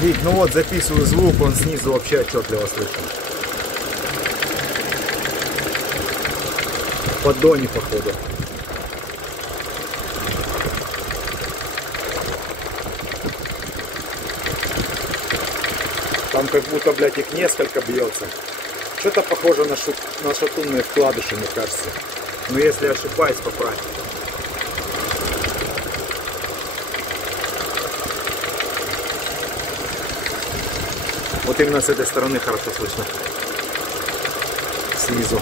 Вик, ну вот записываю звук, он снизу вообще отчетливо слышен. В поддоне, походу. Там как будто, блядь, их несколько бьется. Что-то похоже на шатунные вкладыши, мне кажется. Но если я ошибаюсь, поправь. Вот именно с этой стороны хорошо слышно. Снизу.